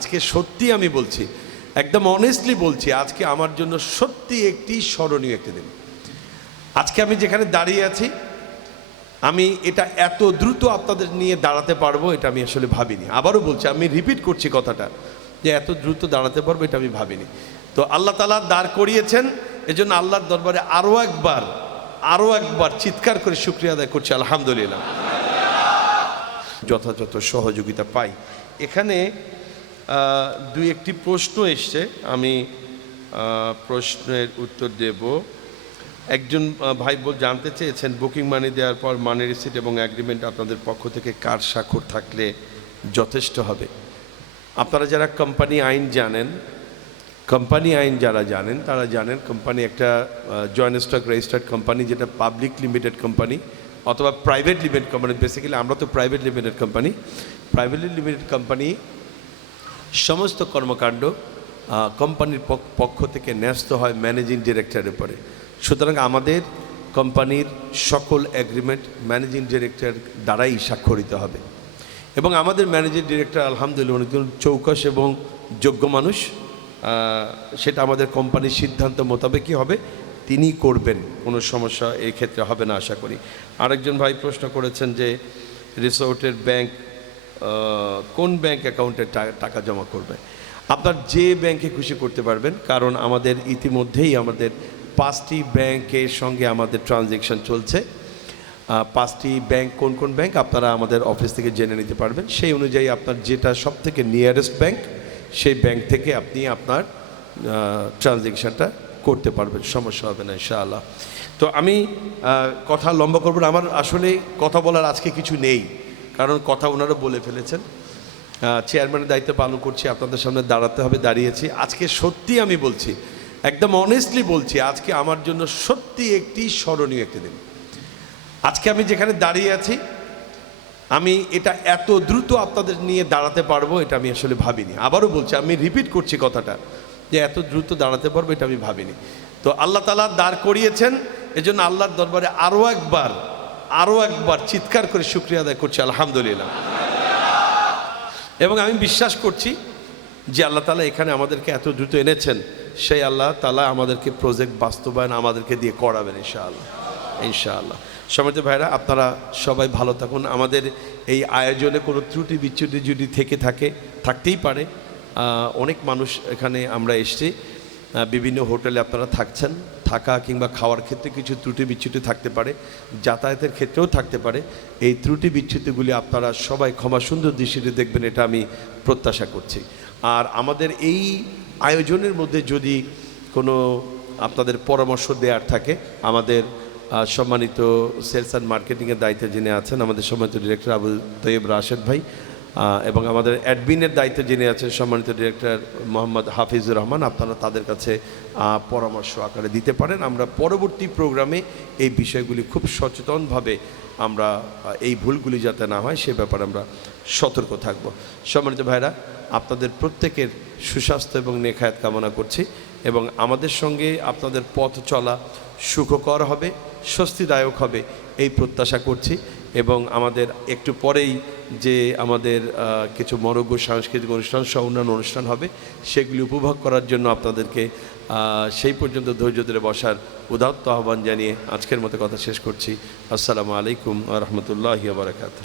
আজকে সত্যি আমি বলছি, একদম অনেস্টলি বলছি, আজকে আমার জন্য সত্যি একটি স্মরণীয় একটি দিন। আজকে আমি যেখানে দাঁড়িয়ে আছি, আমি এটা এত দ্রুত আপনাদের নিয়ে দাঁড়াতে পারবো এটা আমি আসলে ভাবিনি। আবারও বলছি, আমি রিপিট করছি কথাটা, যে এত দ্রুত দাঁড়াতে পারবো এটা আমি ভাবিনি। তো আল্লাহ তাআলা দাঁড় করিয়েছেন, এজন্য আল্লাহর দরবারে আরও একবার চিৎকার করে শুকরিয়া আদায় করছি, আলহামদুলিল্লাহ। যথাযথ সহযোগিতা পাই। এখানে দুই একটি প্রশ্ন এসছে, আমি প্রশ্নের উত্তর দেব। একজন ভাই জানতে চেয়েছেন, বুকিং মানি দেওয়ার পর মানি রিসিট এবং অ্যাগ্রিমেন্ট আপনাদের পক্ষ থেকে কার স্বাক্ষর থাকলে যথেষ্ট হবে? আপনারা যারা কোম্পানি আইন যারা জানেন তারা জানেন, কোম্পানি একটা জয়েন্ট স্টক রেজিস্টার্ড কোম্পানি, যেটা পাবলিক লিমিটেড কোম্পানি অথবা প্রাইভেট লিমিটেড কোম্পানি। বেসিক্যালি আমরা তো প্রাইভেট লিমিটেড কোম্পানি সমস্ত কর্মকাণ্ড কোম্পানির পক্ষ থেকে ন্যস্ত হয় ম্যানেজিং ডিরেক্টরের উপরে। সুতরাং আমাদের কোম্পানির সকল এগ্রিমেন্ট ম্যানেজিং ডিরেক্টর দ্বারাই স্বাক্ষরিত হবে, এবং আমাদের ম্যানেজিং ডিরেক্টর আলহামদুলিল্লাহ অনেকজন চৌকস এবং যোগ্য মানুষ। সেটা আমাদের কোম্পানির সিদ্ধান্ত মোতাবেকই হবে, তিনি করবেন, কোনো সমস্যা এই ক্ষেত্রে হবে না আশা করি। আরেকজন ভাই প্রশ্ন করেছেন যে রিসোর্টের ব্যাংক কোন ব্যাংক অ্যাকাউন্টে টাকা জমা করবে? আপনার যে ব্যাংকে খুশি করতে পারবেন, কারণ আমাদের ইতিমধ্যেই আমাদের 5টি ব্যাংকের সঙ্গে আমাদের ট্রানজ্যাকশন চলছে। 5টি ব্যাংক কোন কোন ব্যাংক আপনারা আমাদের অফিস থেকে জেনে নিতে পারবেন। সেই অনুযায়ী আপনার যেটা সব থেকে নিয়ারেস্ট ব্যাংক, সেই ব্যাংক থেকে আপনি আপনার ট্রানজ্যাকশানটা করতে পারবেন, সমস্যা হবে না ইনশাআল্লাহ। তো আমি কথা লম্বা করব না, আমার আসলে কথা বলার আজকে কিছু নেই, কারণ কথা ওনারা বলে ফেলেছেন। চেয়ারম্যানের দায়িত্ব পালন করছি, আপনাদের সামনে দাঁড়াতে হবে, দাঁড়িয়েছি। আজকে সত্যি আমি বলছি, একদম অনেস্টলি বলছি, আজকে আমার জন্য সত্যি একটি স্মরণীয় একটি দিন। আজকে আমি যেখানে দাঁড়িয়ে আছি, আমি এটা এত দ্রুত আপনাদের নিয়ে দাঁড়াতে পারবো এটা আমি আসলে ভাবিনি। আবারও বলছি, আমি রিপিট করছি কথাটা, যে এত দ্রুত দাঁড়াতে পারবো এটা আমি ভাবিনি। তো আল্লাহ তাআলা দাঁড় করিয়েছেন, এজন্য আল্লাহর দরবারে আরও একবার চিৎকার করে শুকরিয়া আদায় করছি, আলহামদুলিল্লাহ। এবং আমি বিশ্বাস করছি যে আল্লাহ তাআলা এখানে আমাদেরকে এত দ্রুত এনেছেন, সেই আল্লাহ তাআলা আমাদেরকে প্রজেক্ট বাস্তবায়ন আমাদেরকে দিয়ে করাবেন ইনশাআল্লাহ। সম্মানিত ভাইরা, আপনারা সবাই ভালো থাকুন। আমাদের এই আয়োজনে কোনো ত্রুটি বিচ্যুতি যদি থাকতেই পারে। অনেক মানুষ এখানে আমরা এসেছি, বিভিন্ন হোটেলে আপনারা থাকছেন, থাকা কিংবা খাওয়ার ক্ষেত্রে কিছু ত্রুটি বিচ্যুতি থাকতে পারে, যাতায়াতের ক্ষেত্রেও থাকতে পারে। এই ত্রুটি বিচ্যুতিগুলি আপনারা সবাই ক্ষমা সুন্দর দৃষ্টিতে দেখবেন, এটা আমি প্রত্যাশা করছি। আর আমাদের এই আয়োজনের মধ্যে যদি কোনো আপনাদের পরামর্শ দেওয়ার থাকে, আমাদের সম্মানিত সেলস অ্যান্ড মার্কেটিংয়ের দায়িত্বে যিনি আছেন আমাদের সম্মানিত ডিরেক্টর আবু তৈয়ব রাশেদ ভাই, এবং আমাদের অ্যাডমিনের দায়িত্বে যিনি আছেন সম্মানিত ডিরেক্টর মোহাম্মদ হাফিজুর রহমান, আপনারা তাদের কাছে পরামর্শ আকারে দিতে পারেন। আমরা পরবর্তী প্রোগ্রামে এই বিষয়গুলি খুব সচেতনভাবে আমরা এই ভুলগুলি যাতে না হয় সে ব্যাপারে আমরা সতর্ক থাকব। সম্মানিত ভাইরা, আপনাদের প্রত্যেকের সুস্বাস্থ্য এবং নেখায়াত কামনা করছি, এবং আমাদের সঙ্গে আপনাদের পথ চলা সুখকর হবে, স্বস্তিদায়ক হবে এই প্রত্যাশা করছি। এবং আমাদের একটু পরেই যে আমাদের কিছু মনোজ্ঞ সাংস্কৃতিক অনুষ্ঠান সহ অন্যান্য অনুষ্ঠান হবে, সেগুলি উপভোগ করার জন্য আপনাদেরকে সেই পর্যন্ত ধৈর্য ধরে বসার উদাত্ত আহ্বান জানিয়ে আজকের মতো কথা শেষ করছি। আসসালামু আলাইকুম ওয়া রাহমাতুল্লাহি ওয়া বারাকাতুহু।